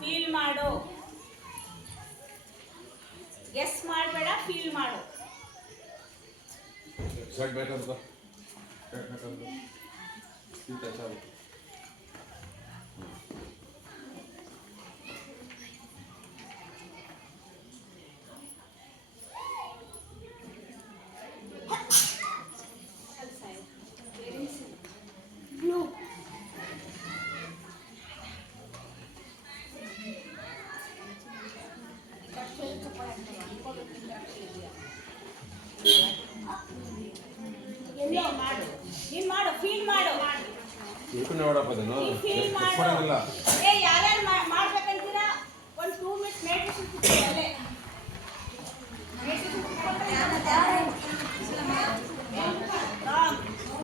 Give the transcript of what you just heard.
Feel ಮಾಡು, guess ಮಾಡಬೇಡ, feel ಮಾಡು. ನೀನ್ ಮಾಡು, ಫೀಲ್ ಮಾಡು. ಯಾರ್ಯಾರು ಮಾಡ್ಬೇಕಂತೀರಾ? ಒಂದು 2 ಮಿನಿಟ್ಸ್ ಮೇಡಿಟೇಷನ್ ಅಲ್ಲೇ.